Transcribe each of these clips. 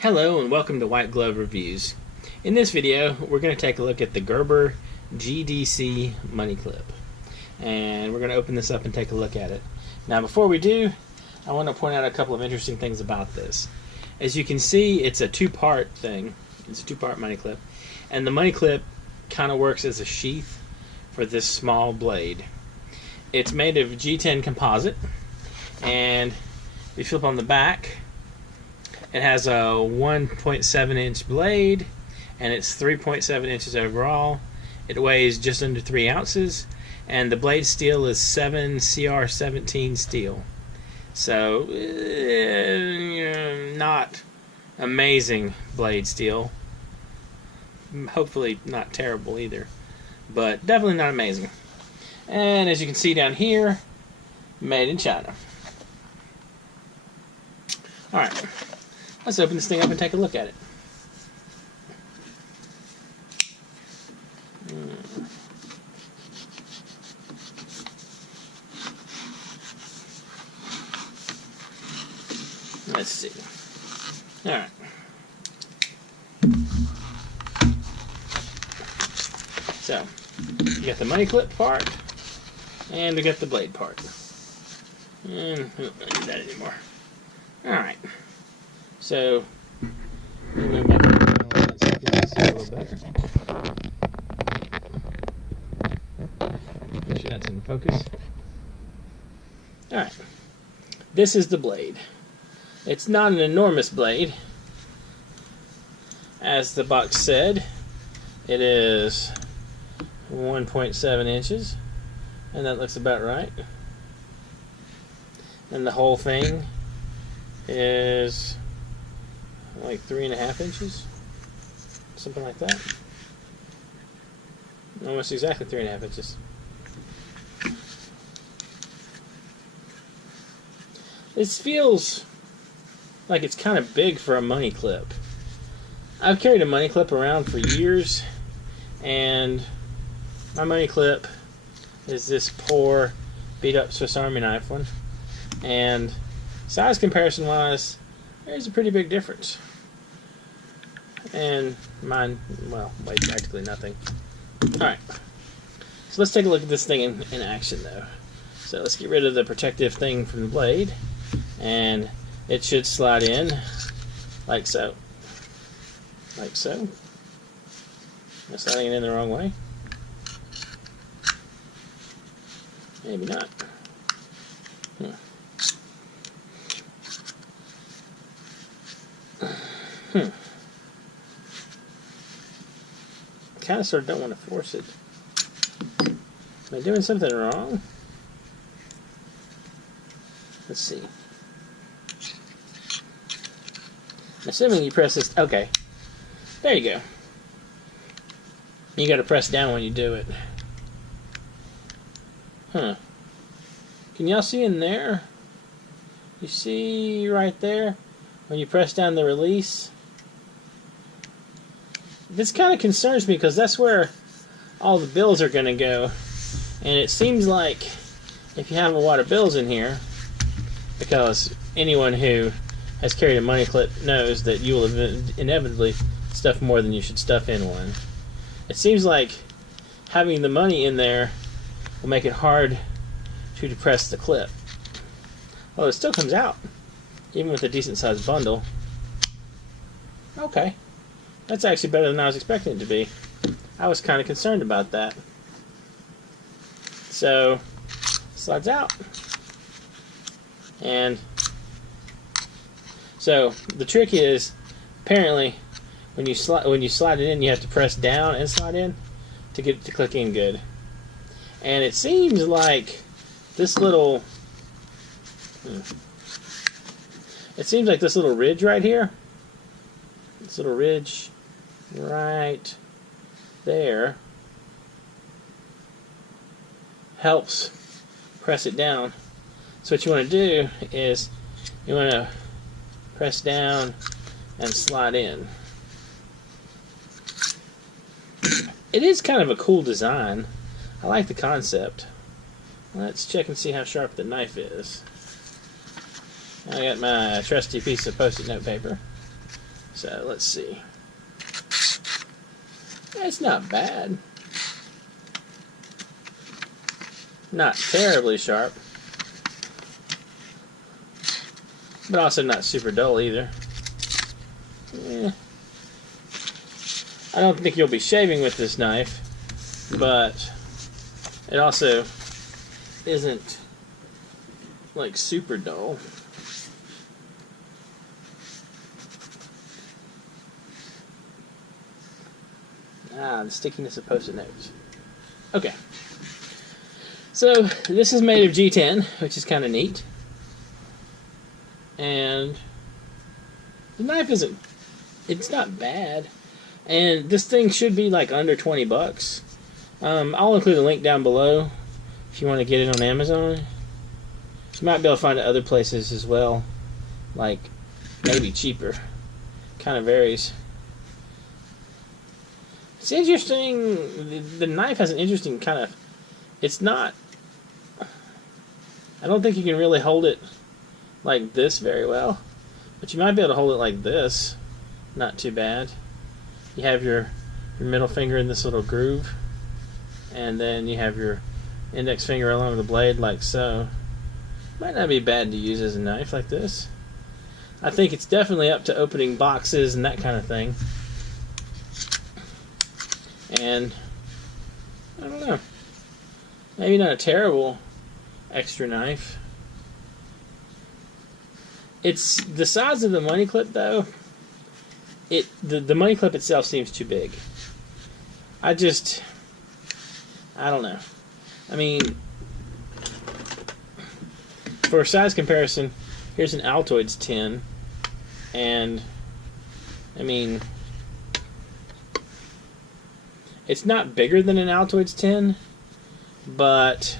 Hello and welcome to White Glove Reviews. In this video, we're going to take a look at the Gerber GDC money clip. And we're going to open this up and take a look at it. Now before we do, I want to point out a couple of interesting things about this. As you can see, it's a two-part thing. It's a two-part money clip. And the money clip kind of works as a sheath for this small blade. It's made of G10 composite. And if you flip on the back, it has a 1.7 inch blade, and it's 3.7 inches overall. It weighs just under 3 ounces, and the blade steel is 7 CR17 steel. So, not amazing blade steel. Hopefully not terrible either, but definitely not amazing. And as you can see down here, made in China. Alright. Let's open this thing up and take a look at it. Let's see. Alright. So, you got the money clip part, and we got the blade part. And I don't need that anymore. Alright. So, let me move my camera so you can see a little better. Make sure that's in focus. Alright. This is the blade. It's not an enormous blade. As the box said, it is 1.7 inches. And that looks about right. And the whole thing is like 3.5 inches, something like that. Almost exactly 3.5 inches. This feels like it's kind of big for a money clip. I've carried a money clip around for years, and my money clip is this poor, beat up Swiss Army knife one. And size comparison wise, there's a pretty big difference. And mine, well, weighs practically nothing. Alright. So let's take a look at this thing in action though. So let's get rid of the protective thing from the blade. And it should slide in like so. Like so. I'm sliding it in the wrong way. Maybe not. Kind of sort of don't want to force it. Am I doing something wrong? Let's see. I'm assuming you press this. Okay. There you go. You got to press down when you do it. Huh. Can y'all see in there? You see right there? When you press down the release? This kind of concerns me because that's where all the bills are going to go. And it seems like if you have a lot of bills in here, because anyone who has carried a money clip knows that you will inevitably stuff more than you should stuff in one. It seems like having the money in there will make it hard to depress the clip. Well, it still comes out, even with a decent sized bundle. Okay. That's actually better than I was expecting it to be. I was kind of concerned about that. So, slides out. And so the trick is, apparently, when you slide it in, you have to press down and slide in to get it to click in good. And it seems like this little ridge right here, this little ridge right there helps press it down. So what you want to do is you want to press down and slide in. It is kind of a cool design. I like the concept. Let's check and see how sharp the knife is. I got my trusty piece of Post-it note paper. So let's see. It's not bad. Not terribly sharp, but also not super dull either. I don't think you'll be shaving with this knife, but it also isn't like super dull. The stickiness of Post-it notes. Okay. So this is made of G10, which is kind of neat. And the knife it's not bad. And this thing should be like under 20 bucks. I'll include a link down below if you want to get it on Amazon. You might be able to find it other places as well, like maybe cheaper. Kind of varies. It's interesting. The knife has an interesting kind of. It's not. I don't think you can really hold it like this very well, but you might be able to hold it like this. Not too bad. You have your middle finger in this little groove, and then you have your index finger along the blade like so. Might not be bad to use as a knife like this. I think it's definitely up to opening boxes and that kind of thing. And I don't know. Maybe not a terrible extra knife. It's the size of the money clip though. The money clip itself seems too big. I don't know. I mean, for a size comparison, here's an Altoids 10, and I mean, it's not bigger than an Altoids 10, but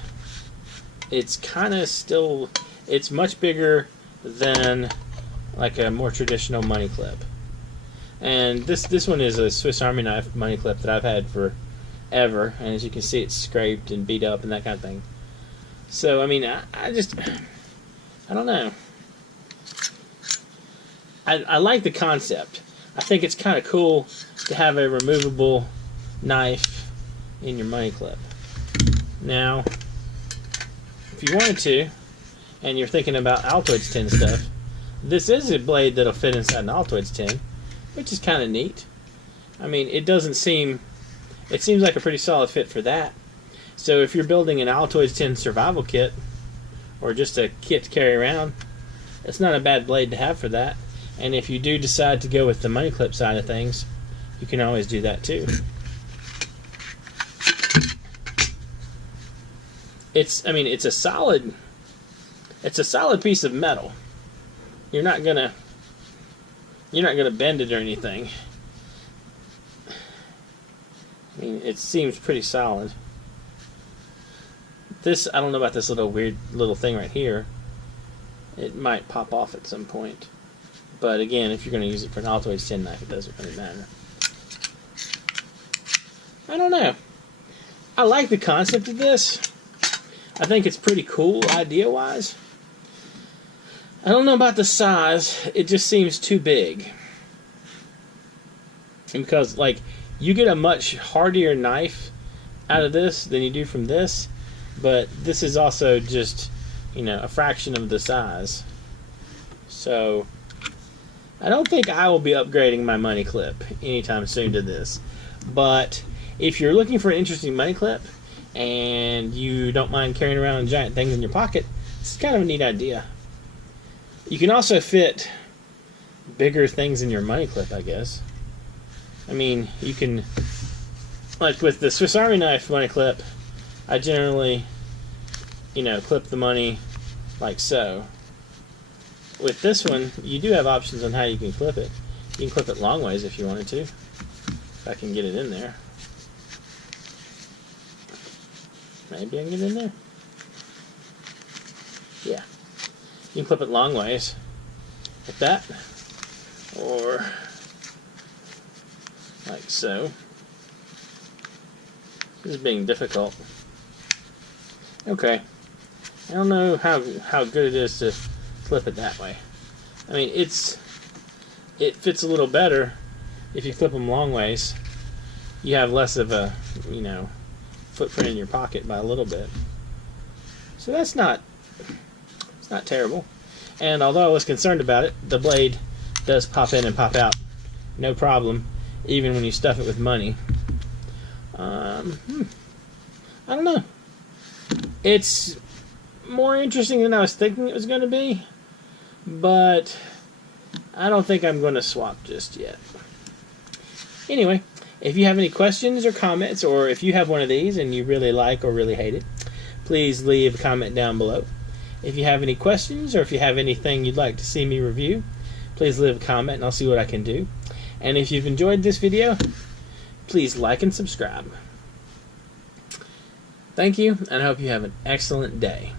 it's kind of still, it's much bigger than like a more traditional money clip. And this one is a Swiss Army knife money clip that I've had forever, and as you can see, it's scraped and beat up and that kind of thing. So I mean, I don't know. I like the concept. I think it's kind of cool to have a removable knife in your money clip. Now, if you wanted to, and you're thinking about Altoids 10 stuff, this is a blade that'll fit inside an Altoids 10, which is kind of neat. I mean, it seems like a pretty solid fit for that. So if you're building an Altoids 10 survival kit, or just a kit to carry around, it's not a bad blade to have for that. And if you do decide to go with the money clip side of things, you can always do that too. It's a solid piece of metal. You're not gonna bend it or anything. I mean, it seems pretty solid. This, I don't know about this weird little thing right here. It might pop off at some point. But again, if you're going to use it for an Altoids 10 knife, it doesn't really matter. I don't know. I like the concept of this. I think it's pretty cool idea-wise. I don't know about the size. It just seems too big. And because, like, you get a much hardier knife out of this than you do from this, but this is also just, a fraction of the size. So I don't think I will be upgrading my money clip anytime soon to this. But if you're looking for an interesting money clip and you don't mind carrying around giant things in your pocket, it's kind of a neat idea. You can also fit bigger things in your money clip, I guess. I mean, you can, like with the Swiss Army knife money clip, I generally, clip the money like so. With this one, you do have options on how you can clip it. You can clip it long ways if you wanted to. If I can get it in there. Maybe I can get it in there. Yeah. You can clip it long ways. Like that. Or like so. This is being difficult. Okay. I don't know how good it is to flip it that way. I mean, it fits a little better if you clip them long ways. You have less of a, footprint in your pocket by a little bit. So it's not terrible. And although I was concerned about it, the blade does pop in and pop out, no problem, even when you stuff it with money. I don't know. It's more interesting than I was thinking it was going to be, but I don't think I'm going to swap just yet. Anyway, if you have any questions or comments, or if you have one of these and you really like or really hate it, please leave a comment down below. If you have any questions, or if you have anything you'd like to see me review, please leave a comment and I'll see what I can do. And if you've enjoyed this video, please like and subscribe. Thank you, and I hope you have an excellent day.